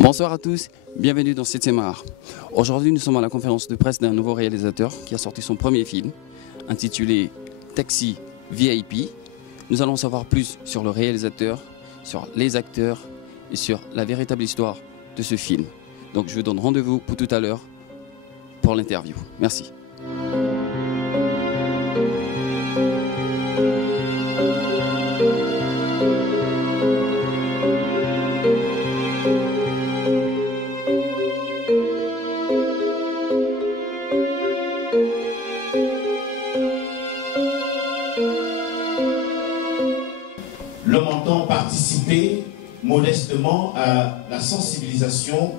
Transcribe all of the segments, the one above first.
Bonsoir à tous, bienvenue dans 7e art. Aujourd'hui nous sommes à la conférence de presse d'un nouveau réalisateur qui a sorti son premier film intitulé Taxi VIP. Nous allons savoir plus sur le réalisateur, sur les acteurs et sur la véritable histoire de ce film. Donc je vous donne rendez-vous pour tout à l'heure pour l'interview. Merci. L'homme entend participer modestement à la sensibilisation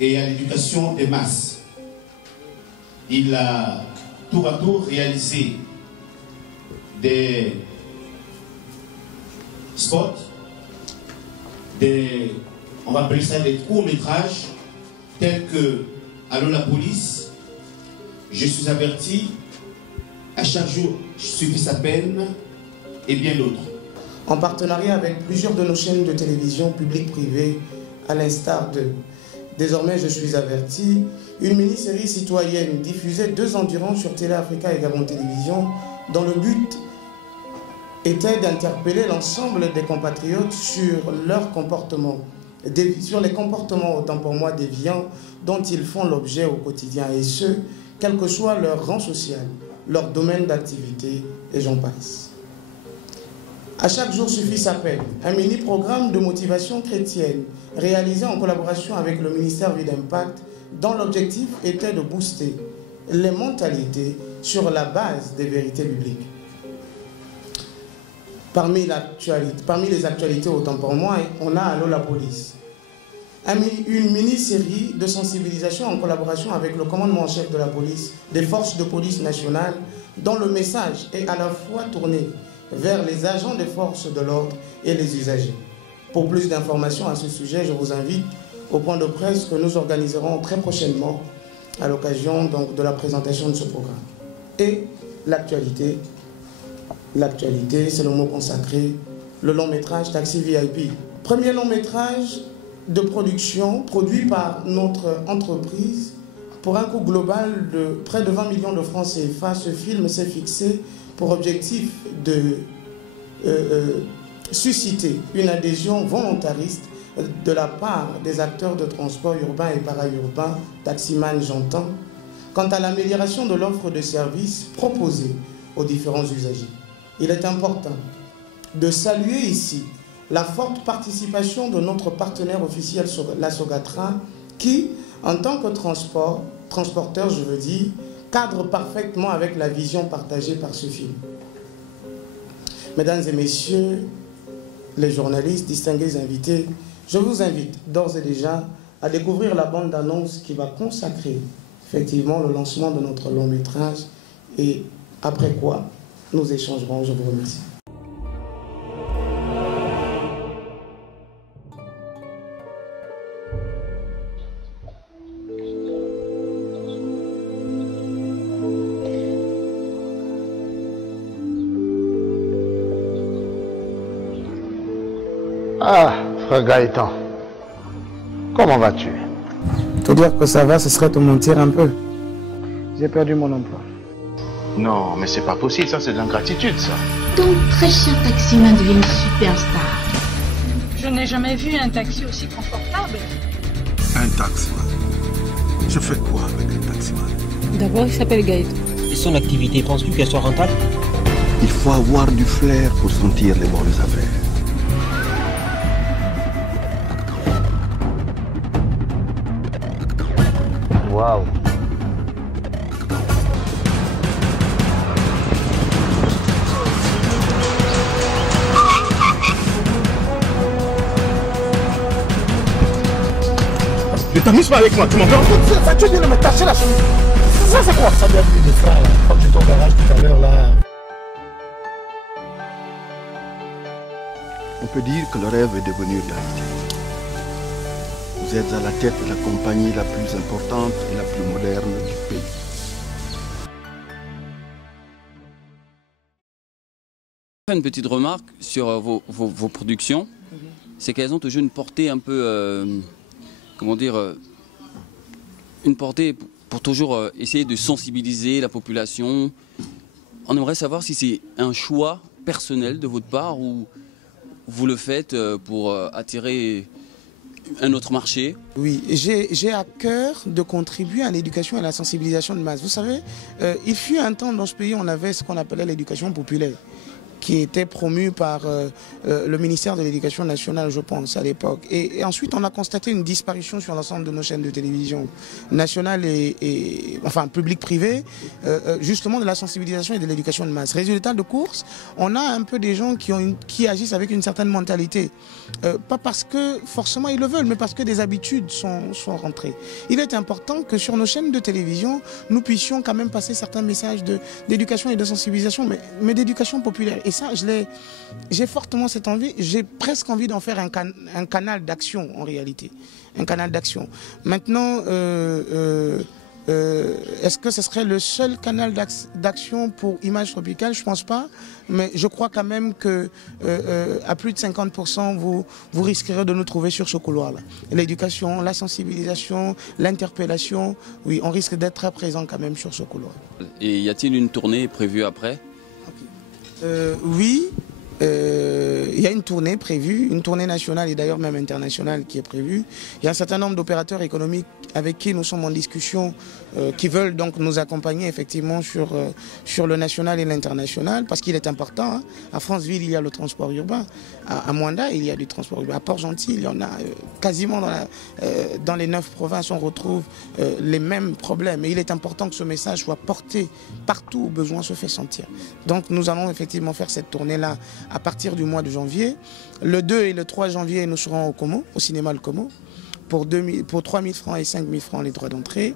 et à l'éducation des masses. Il a tour à tour réalisé des spots, on va appeler ça des courts-métrages tels que Allô la police, Je suis averti, À chaque jour suffit sa peine et bien d'autres. En partenariat avec plusieurs de nos chaînes de télévision publiques-privées, à l'instar de Désormais je suis averti, une mini-série citoyenne diffusée 2 ans durant sur Télé Africa et Gabon Télévision, dont le but était d'interpeller l'ensemble des compatriotes sur leur comportement, sur les comportements autant pour moi déviants dont ils font l'objet au quotidien, et ce, quel que soit leur rang social, leur domaine d'activité, et j'en passe. À chaque jour suffit sa peine, un mini-programme de motivation chrétienne réalisé en collaboration avec le ministère Vie d'Impact, dont l'objectif était de booster les mentalités sur la base des vérités bibliques. Parmi les actualités, autant pour moi, on a Allô la police, une mini-série de sensibilisation en collaboration avec le commandement en chef de la police, des forces de police nationales, dont le message est à la fois tourné vers les agents des forces de l'ordre et les usagers. Pour plus d'informations à ce sujet, je vous invite au point de presse que nous organiserons très prochainement à l'occasion de la présentation de ce programme. Et l'actualité, c'est le mot consacré, le long métrage Taxi VIP. Premier long métrage de production produit par notre entreprise pour un coût global de près de 20 millions de francs CFA. Ce film s'est fixé pour objectif de susciter une adhésion volontariste de la part des acteurs de transport urbain et para-urbain, taximan j'entends, quant à l'amélioration de l'offre de services proposée aux différents usagers. Il est important de saluer ici la forte participation de notre partenaire officiel, la Sogatra, qui, en tant que transporteur, je veux dire, cadre parfaitement avec la vision partagée par ce film. Mesdames et messieurs, les journalistes, distingués invités, je vous invite d'ores et déjà à découvrir la bande-annonce qui va consacrer effectivement le lancement de notre long métrage, et après quoi nous échangerons. Je vous remercie. Ah, frère Gaëtan, comment vas-tu? Te dire que ça va, ce serait te mentir un peu. J'ai perdu mon emploi. Non, mais c'est pas possible, ça c'est de l'ingratitude, ça. Ton très cher taximan devient une superstar. Je n'ai jamais vu un taxi aussi confortable. Un taximan. Je fais quoi avec un taximan? D'abord, il s'appelle Gaëtan. Et son activité, penses-tu qu'elle soit rentable? Il faut avoir du flair pour sentir les bonnes affaires. Waouh. Ne t'amuse pas avec moi, tu m'entends? Ça, tu viens de me tâcher la chemise. Ça, c'est quoi? Ça doit être des frères, là. Comme j'étais au garage tout à l'heure, là. On peut dire que le rêve est devenu réalité. Vous êtes à la tête de la compagnie la plus importante et la plus moderne du pays. Une petite remarque sur vos productions, c'est qu'elles ont toujours une portée un peu, comment dire, une portée pour toujours essayer de sensibiliser la population. On aimerait savoir si c'est un choix personnel de votre part ou vous le faites pour attirer un autre marché. Oui, j'ai à cœur de contribuer à l'éducation et à la sensibilisation de masse. Vous savez, il fut un temps dans ce pays, on avait ce qu'on appelait l'éducation populaire, qui était promu par le ministère de l'Éducation nationale, je pense, à l'époque. Et ensuite, on a constaté une disparition sur l'ensemble de nos chaînes de télévision nationales et enfin, public-privé, justement de la sensibilisation et de l'éducation de masse. Résultat de course, on a un peu des gens qui agissent avec une certaine mentalité. Pas parce que forcément ils le veulent, mais parce que des habitudes sont rentrées. Il est important que sur nos chaînes de télévision, nous puissions quand même passer certains messages d'éducation et de sensibilisation, mais d'éducation populaire. Et ça, j'ai fortement cette envie, j'ai presque envie d'en faire un canal d'action en réalité. Un canal d'action. Maintenant, est-ce que ce serait le seul canal d'action pour Images Tropicales? Je ne pense pas, mais je crois quand même que à plus de 50%, vous risquerez de nous trouver sur ce couloir-là. L'éducation, la sensibilisation, l'interpellation, oui, on risque d'être très présent quand même sur ce couloir. Et y a-t-il une tournée prévue après? Oui, il y a une tournée prévue, une tournée nationale et d'ailleurs même internationale qui est prévue. Il y a un certain nombre d'opérateurs économiques avec qui nous sommes en discussion, qui veulent donc nous accompagner effectivement sur le national et l'international, parce qu'il est important. Hein. À Franceville, il y a le transport urbain. À Mwanda, il y a du transport urbain. À Port-Gentil, il y en a quasiment dans les 9 provinces, on retrouve les mêmes problèmes. Et il est important que ce message soit porté partout où besoin se fait sentir. Donc nous allons effectivement faire cette tournée-là à partir du mois de janvier. Le 2 et le 3 janvier, nous serons au Como, au cinéma Le Como, pour 3 000 francs et 5 000 francs les droits d'entrée.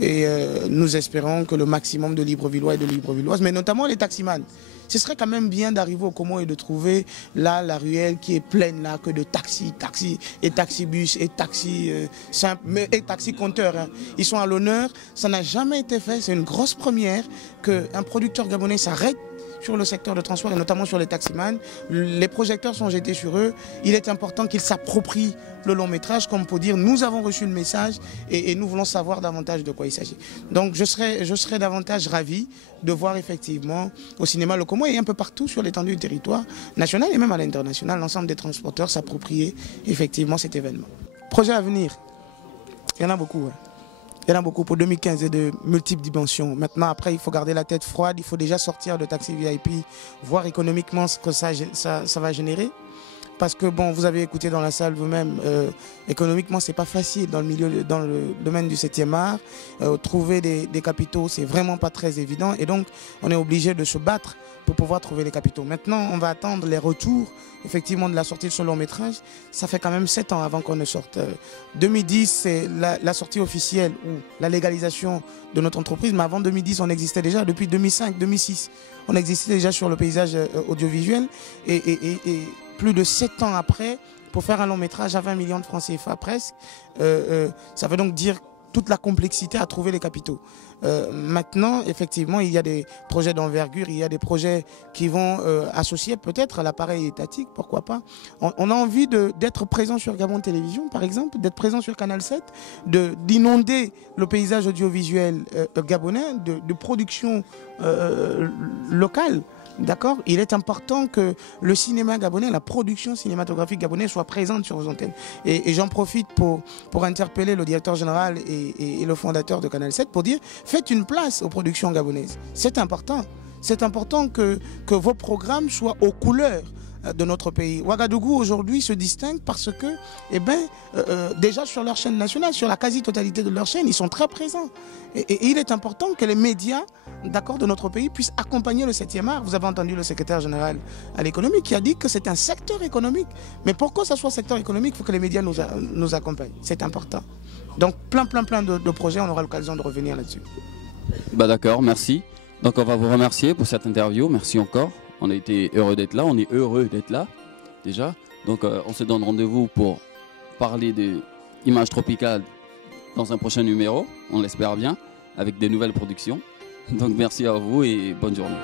Et nous espérons que le maximum de Librevillois et de Librevilloises, mais notamment les taximans, ce serait quand même bien d'arriver au Como et de trouver là la ruelle qui est pleine là que de taxis et taxibus et taxis simples, et taxis compteurs. Hein. Ils sont à l'honneur. Ça n'a jamais été fait. C'est une grosse première qu'un producteur gabonais s'arrête sur le secteur de transport et notamment sur les taximans. Les projecteurs sont jetés sur eux. Il est important qu'ils s'approprient le long métrage, comme pour dire nous avons reçu le message et nous voulons savoir davantage de quoi il s'agit. Donc je serais davantage ravi de voir effectivement au cinéma Le Como et un peu partout sur l'étendue du territoire national et même à l'international, l'ensemble des transporteurs s'approprier effectivement cet événement. Projet à venir, il y en a beaucoup. Hein. Il y en a beaucoup pour 2015 et de multiples dimensions. Maintenant, après, il faut garder la tête froide. Il faut déjà sortir de Taxi VIP, voir économiquement ce que ça va générer. Parce que, bon, vous avez écouté dans la salle vous-même, économiquement, c'est pas facile dans le domaine du 7e art. Trouver des capitaux, c'est vraiment pas très évident. Et donc, on est obligé de se battre pour pouvoir trouver les capitaux. Maintenant, on va attendre les retours, effectivement, de la sortie de ce long métrage. Ça fait quand même 7 ans avant qu'on ne sorte. 2010, c'est la sortie officielle ou la légalisation de notre entreprise. Mais avant 2010, on existait déjà. Depuis 2005, 2006, on existait déjà sur le paysage audiovisuel. Et plus de 7 ans après, pour faire un long métrage à 20 millions de francs CFA presque, ça veut donc dire toute la complexité à trouver les capitaux. Maintenant, effectivement, il y a des projets d'envergure, il y a des projets qui vont associer peut-être à l'appareil étatique, pourquoi pas. On a envie d'être présent sur Gabon Télévision, par exemple, d'être présent sur Canal 7, d'inonder le paysage audiovisuel gabonais, de production locale. D'accord. Il est important que le cinéma gabonais, la production cinématographique gabonaise soit présente sur vos antennes. Et j'en profite pour interpeller le directeur général et le fondateur de Canal 7 pour dire faites une place aux productions gabonaises. C'est important. C'est important que vos programmes soient aux couleurs de notre pays. Ouagadougou aujourd'hui se distingue parce que, déjà sur leur chaîne nationale, sur la quasi-totalité de leur chaîne, ils sont très présents. Et il est important que les médias, d'accord, de notre pays puissent accompagner le 7e art. Vous avez entendu le secrétaire général à l'économie qui a dit que c'est un secteur économique. Mais pour que ça soit secteur économique, il faut que les médias nous accompagnent. C'est important. Donc plein de projets, on aura l'occasion de revenir là-dessus. Bah d'accord, merci. Donc on va vous remercier pour cette interview, merci encore. On a été heureux d'être là, on est heureux d'être là déjà. Donc on se donne rendez-vous pour parler de Images Tropicales dans un prochain numéro, on l'espère bien, avec des nouvelles productions. Donc merci à vous et bonne journée.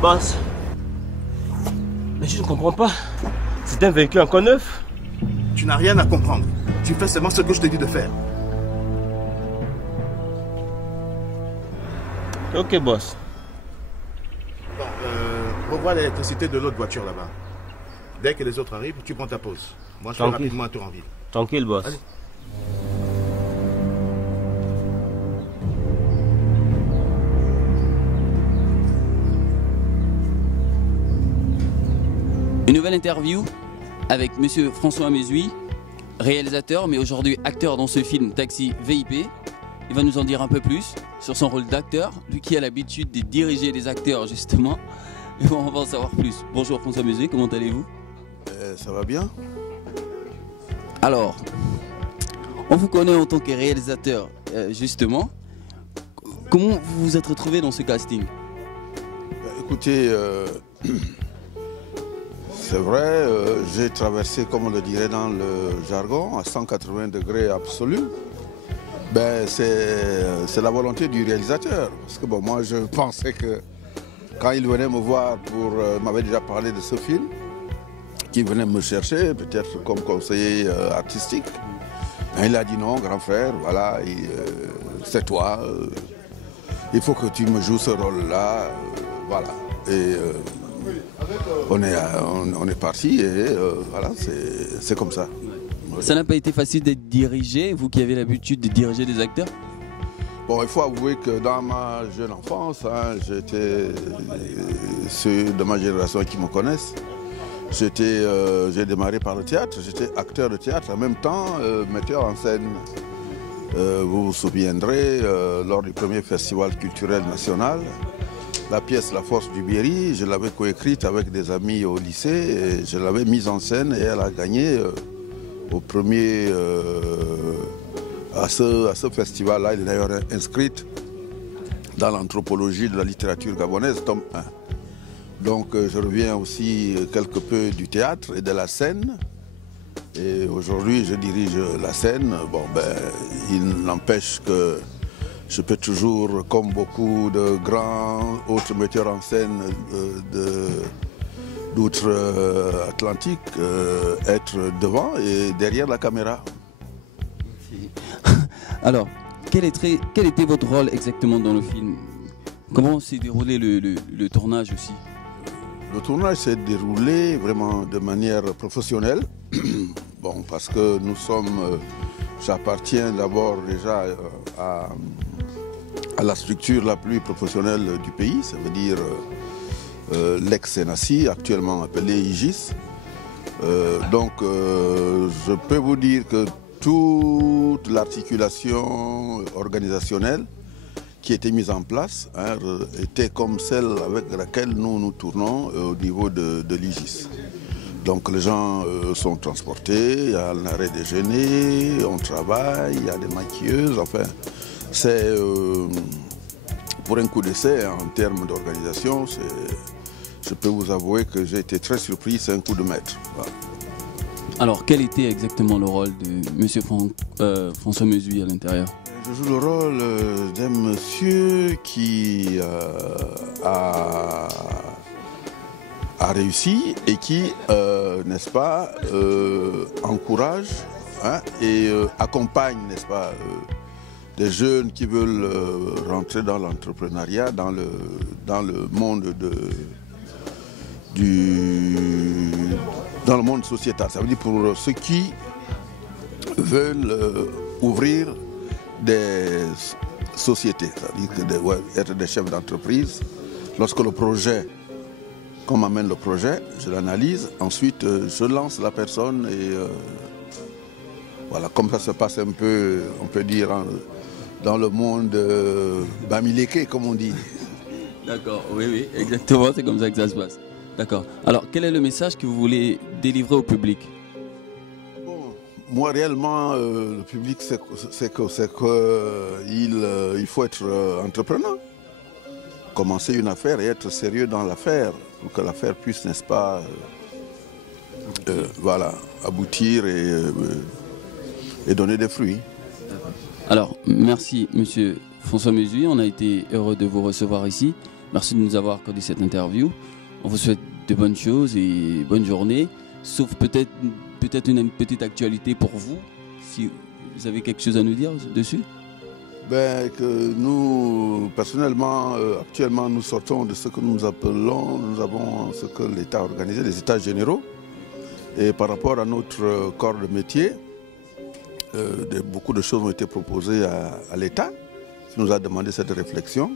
Boss, mais je ne comprends pas. C'est un véhicule encore neuf. Tu n'as rien à comprendre. Tu fais seulement ce que je te dis de faire. Ok, boss. Bon, revois l'électricité de l'autre voiture là-bas. Dès que les autres arrivent, tu prends ta pause. Moi, je fais rapidement un tour en ville. Tranquille, boss. Allez. Une nouvelle interview avec Monsieur François Mesui, réalisateur mais aujourd'hui acteur dans ce film Taxi VIP. Il va nous en dire un peu plus sur son rôle d'acteur, lui qui a l'habitude de diriger des acteurs justement. Et bon, on va en savoir plus. Bonjour François Mesui, comment allez-vous? Ça va bien. Alors, on vous connaît en tant que réalisateur justement. Comment vous vous êtes retrouvé dans ce casting? Écoutez, c'est vrai, j'ai traversé, comme on le dirait dans le jargon, à 180 degrés absolu. C'est la volonté du réalisateur. Parce que bon, moi, je pensais que quand il venait me voir m'avait déjà parlé de ce film, qu'il venait me chercher, peut-être comme conseiller artistique. Il a dit non, grand frère, voilà, c'est toi. Il faut que tu me joues ce rôle-là, voilà. Et on est parti et voilà, c'est comme ça. Ça n'a pas été facile d'être dirigé, vous qui avez l'habitude de diriger des acteurs? Bon, il faut avouer que dans ma jeune enfance, j'étais, ceux de ma génération qui me connaissent, j'ai démarré par le théâtre, j'étais acteur de théâtre, en même temps metteur en scène. Vous vous souviendrez, lors du premier festival culturel national, la pièce La Force du Berry, je l'avais coécrite avec des amis au lycée et je l'avais mise en scène et elle a gagné au premier, à ce festival-là. Elle est d'ailleurs inscrite dans l'anthropologie de la littérature gabonaise, tome 1. Donc je reviens aussi quelque peu du théâtre et de la scène. Et aujourd'hui je dirige la scène. Bon, il n'empêche que je peux toujours, comme beaucoup de grands autres metteurs en scène d'outre-Atlantique, être devant et derrière la caméra. Alors, quel était votre rôle exactement dans le film? Comment s'est déroulé le tournage aussi? Le tournage s'est déroulé vraiment de manière professionnelle. Bon, parce que j'appartiens d'abord déjà à la structure la plus professionnelle du pays, ça veut dire l'ex-Sénassi, actuellement appelé IGIS. Donc je peux vous dire que toute l'articulation organisationnelle qui était mise en place était comme celle avec laquelle nous tournons au niveau de l'IGIS. Donc les gens sont transportés, il y a un arrêt déjeuner, on travaille, il y a des maquilleuses, enfin c'est pour un coup d'essai en termes d'organisation, je peux vous avouer que j'ai été très surpris, c'est un coup de maître. Voilà. Alors quel était exactement le rôle de M. François Mesui à l'intérieur? Je joue le rôle d'un monsieur qui a réussi et qui, n'est-ce pas, encourage et accompagne, n'est-ce pas, des jeunes qui veulent rentrer dans l'entrepreneuriat, dans le monde dans le monde sociétal. Ça veut dire pour ceux qui veulent ouvrir des sociétés, c'est-à-dire être des chefs d'entreprise. Lorsque le projet, qu'on m'amène le projet, je l'analyse, ensuite je lance la personne et voilà, comme ça se passe un peu, on peut dire, dans le monde bamileke, comme on dit. D'accord, oui, exactement, c'est comme ça que ça se passe. D'accord. Alors, quel est le message que vous voulez délivrer au public? Bon, moi, réellement, le public, c'est qu'il faut être entrepreneur. Commencer une affaire et être sérieux dans l'affaire, pour que l'affaire puisse, n'est-ce pas, voilà, aboutir et donner des fruits. Alors, merci, monsieur François Mesui. On a été heureux de vous recevoir ici. Merci de nous avoir accordé cette interview. On vous souhaite de bonnes choses et bonne journée. Sauf peut-être une petite actualité pour vous, si vous avez quelque chose à nous dire dessus. Ben, que nous, personnellement, actuellement, nous sortons de ce que nous appelons, nous avons ce que l'État a organisé, les États généraux. Et par rapport à notre corps de métier, beaucoup de choses ont été proposées à l'État, qui nous a demandé cette réflexion.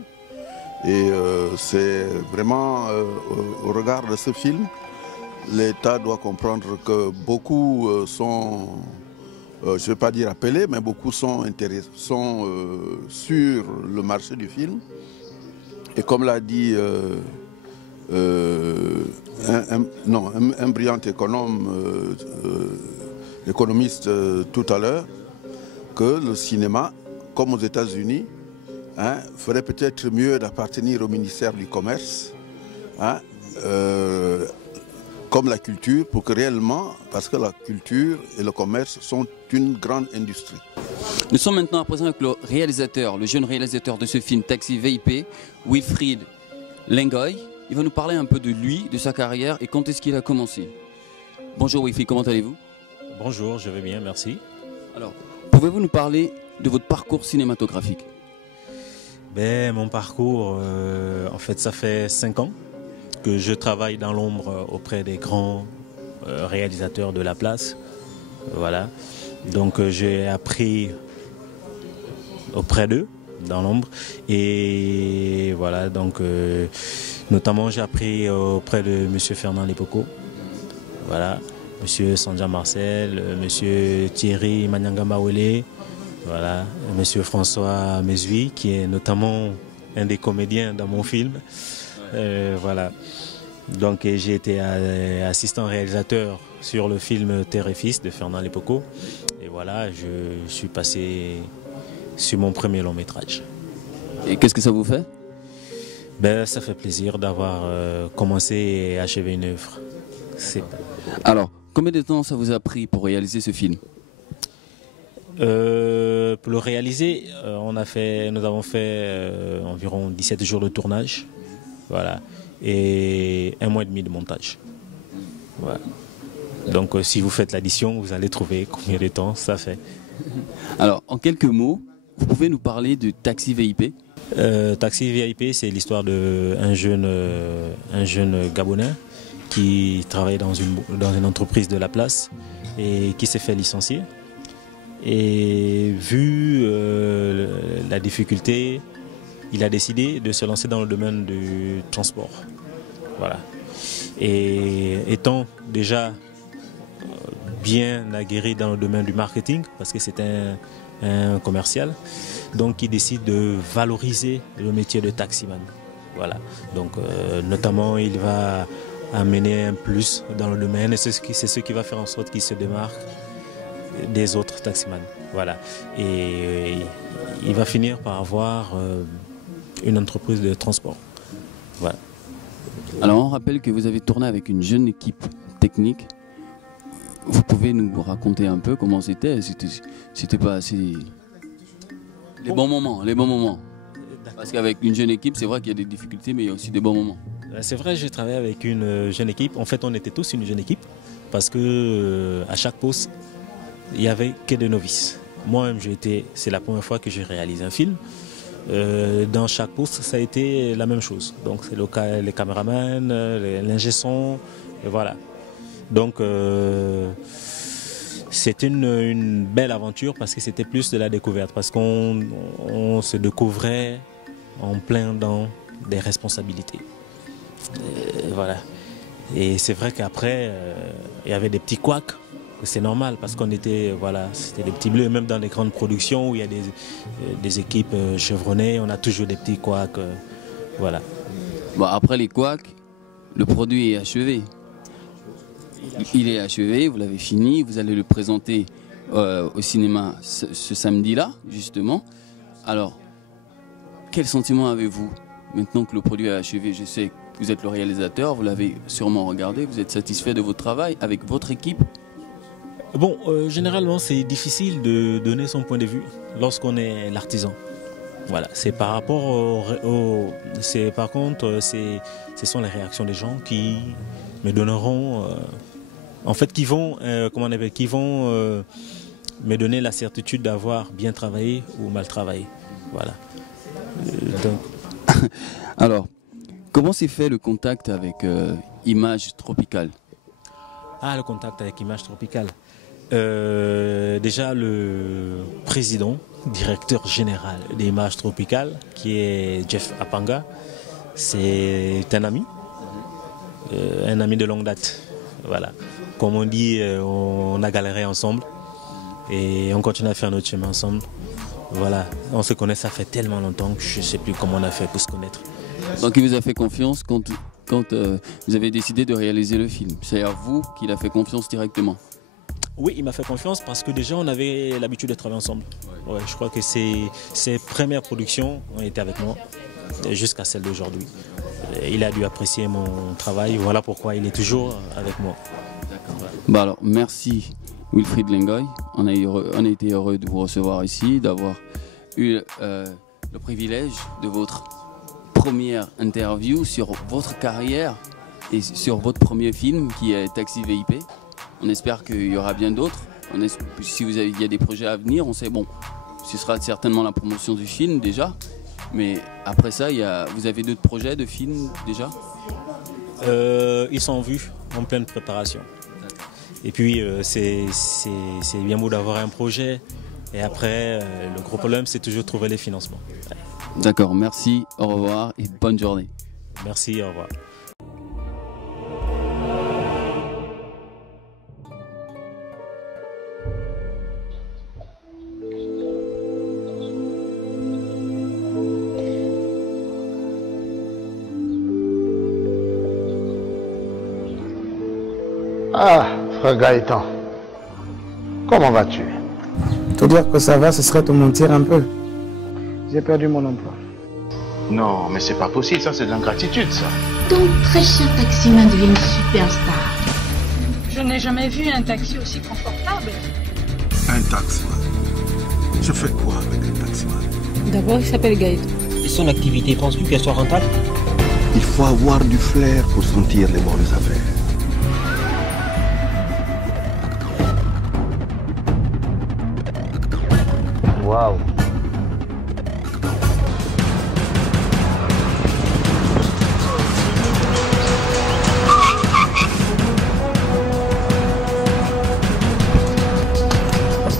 Et c'est vraiment, au regard de ce film, l'État doit comprendre que beaucoup sont, je ne vais pas dire appelés, mais beaucoup sont sur le marché du film. Et comme l'a dit un brillant économiste tout à l'heure, que le cinéma, comme aux États-Unis, ferait peut-être mieux d'appartenir au ministère du Commerce, comme la culture, pour que réellement, parce que la culture et le commerce sont une grande industrie. Nous sommes maintenant à présent avec le réalisateur, le jeune réalisateur de ce film Taxi VIP, Wilfried Lengoy. Il va nous parler un peu de lui, de sa carrière et quand est-ce qu'il a commencé. Bonjour Wilfried, comment allez-vous? Bonjour, je vais bien, merci. Alors, pouvez-vous nous parler de votre parcours cinématographique? Mon parcours, en fait, ça fait 5 ans que je travaille dans l'ombre auprès des grands réalisateurs de la place. Voilà. Donc j'ai appris auprès d'eux, dans l'ombre. Et voilà, donc notamment j'ai appris auprès de M. Fernand Lepoko. Voilà. M. Sandja Marcel, M. Thierry Manyanga-Mawele, voilà, M. François Mesui, qui est notamment un des comédiens dans mon film. Voilà. Donc j'ai été assistant réalisateur sur le film Terre et Fils de Fernand Lepoko. Et voilà, je suis passé sur mon premier long métrage. Et qu'est-ce que ça vous fait? Ça fait plaisir d'avoir commencé et achevé une œuvre. Alors, combien de temps ça vous a pris pour réaliser ce film? Pour le réaliser, nous avons fait environ 17 jours de tournage, voilà, et 1 mois et demi de montage. Voilà. Donc si vous faites l'addition, vous allez trouver combien de temps ça fait. Alors, en quelques mots, vous pouvez nous parler de Taxi VIP? Taxi VIP, c'est l'histoire d'un jeune Gabonais qui travaille dans une entreprise de la place et qui s'est fait licencier. Et vu la difficulté, il a décidé de se lancer dans le domaine du transport. Voilà. Et étant déjà bien aguerri dans le domaine du marketing, parce que c'est un commercial, donc il décide de valoriser le métier de taximan. Voilà. Donc notamment il va amener un plus dans le domaine et c'est ce qui va faire en sorte qu'il se démarque des autres taximans. Voilà. Et il va finir par avoir une entreprise de transport. Voilà. Alors on rappelle que vous avez tourné avec une jeune équipe technique. Vous pouvez nous raconter un peu comment c'était? C'était pas assez... Les bons moments. Parce qu'avec une jeune équipe, c'est vrai qu'il y a des difficultés, mais il y a aussi des bons moments. C'est vrai, j'ai travaillé avec une jeune équipe. En fait, on était tous une jeune équipe parce que à chaque poste, il n'y avait que des novices. Moi-même, c'est la première fois que j'ai réalisé un film. Dans chaque poste, ça a été la même chose. Donc, c'est les caméramans, l'ingé son, et voilà. Donc, C'était une belle aventure parce que c'était plus de la découverte, parce qu'on se découvrait en plein dans des responsabilités. Voilà. Et c'est vrai qu'après, il y avait des petits couacs. C'est normal parce qu'on était, voilà, c'était des petits bleus, même dans les grandes productions où il y a des équipes chevronnées, on a toujours des petits couacs. Voilà. Bon, après les couacs, le produit est achevé. Il est achevé, vous l'avez fini, vous allez le présenter au cinéma ce samedi-là, justement. Alors, quel sentiment avez-vous maintenant que le produit est achevé? Je sais que vous êtes le réalisateur, vous l'avez sûrement regardé, vous êtes satisfait de votre travail avec votre équipe? Bon, généralement, c'est difficile de donner son point de vue lorsqu'on est l'artisan. Voilà, c'est par rapport par contre, ce sont les réactions des gens qui me donneront, en fait, qui vont me donner la certitude d'avoir bien travaillé ou mal travaillé. Voilà. Donc. Alors, comment s'est fait le contact avec Images Tropicales? Ah, le contact avec Images Tropicales. Déjà, le président, directeur général d'Images Tropicales, qui est Jeff Apanga, c'est un ami de longue date. Voilà. Comme on dit, on a galéré ensemble et on continue à faire notre chemin ensemble. Voilà, on se connaît, ça fait tellement longtemps que je ne sais plus comment on a fait pour se connaître. Donc il vous a fait confiance quand vous avez décidé de réaliser le film. C'est à vous qu'il a fait confiance directement? Oui, il m'a fait confiance parce que déjà on avait l'habitude de travailler ensemble. Ouais, je crois que ses premières productions ont été avec moi jusqu'à celle d'aujourd'hui. Il a dû apprécier mon travail, voilà pourquoi il est toujours avec moi. Bah alors, merci Wilfried Lengoy, on a été heureux de vous recevoir ici, d'avoir eu le privilège de votre première interview sur votre carrière et sur votre premier film qui est Taxi VIP. On espère qu'il y aura bien d'autres. Si il y a des projets à venir, on sait, bon, ce sera certainement la promotion du film déjà. Mais après ça, vous avez d'autres projets de films déjà? Ils sont en vue, en pleine préparation. Et puis, c'est bien beau d'avoir un projet. Et après, le gros problème, c'est toujours trouver les financements. D'accord, merci, au revoir et bonne journée. Merci, au revoir. Ah, frère Gaëtan, comment vas-tu? Te dire que ça va, ce serait te mentir un peu. J'ai perdu mon emploi. Non, mais c'est pas possible, ça c'est de l'ingratitude, ça. Ton très cher taximan devient une superstar. Je n'ai jamais vu un taxi aussi confortable. Un taximan. Je fais quoi avec un taximan? D'abord, il s'appelle Gaëtan. Et son activité, penses-tu qu'elle soit rentable? Il faut avoir du flair pour sentir les bonnes affaires. Waouh.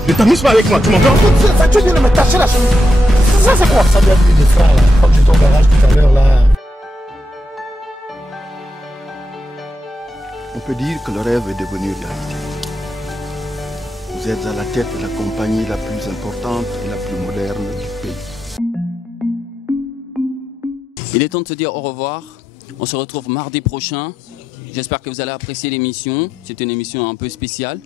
Ne t'amuse pas avec moi, tu m'entends? Ça, tu viens de me cacher la chemise. Ça, c'est quoi? Ça vient plus de ça, là. Comme j'étais au garage tout à l'heure, là. On peut dire que le rêve est devenu réalité. Vous êtes à la tête de la compagnie la plus importante et la plus moderne du pays. Il est temps de se dire au revoir. On se retrouve mardi prochain. J'espère que vous allez apprécier l'émission. C'est une émission un peu spéciale.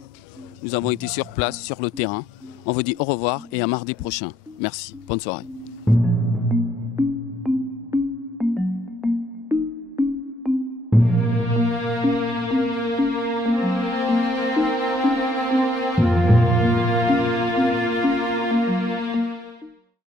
Nous avons été sur place, sur le terrain. On vous dit au revoir et à mardi prochain. Merci. Bonne soirée.